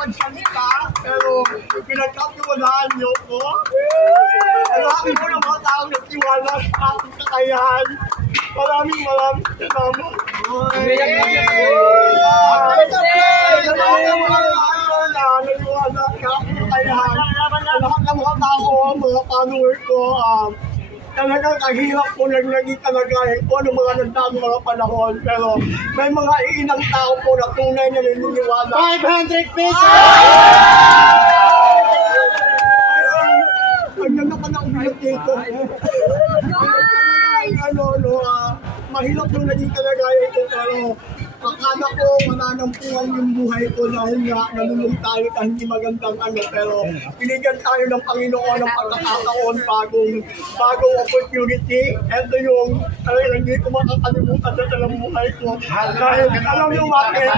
makapagsalita, pero pinagkatiwalaan niyo ko. Marami ko ng mga taong nagtiwala sa aking kakayahan. Maraming salamat. Naniwala sa aking kakayahan. Lahat ng mga tao, mga follower ko, talagang kahirap po naging kalagayan ko ng mga nagdaang mga panahon. Pero may mga iinang tao po na tunay na naniniwala. 500 pesos! Ganyan naman ang bilat dito. Mahirap yung naging kalagayan ko, pero akala ko mananampuan yung buhay ko dahil nga nalulung tayo kahit hindi magandang pero binigyan tayo ng Panginoon ng pagkakataon, bagong opportunity. Ito yung hindi ko makakalimutan sa buhay ko. Dahil alam niyo bakit?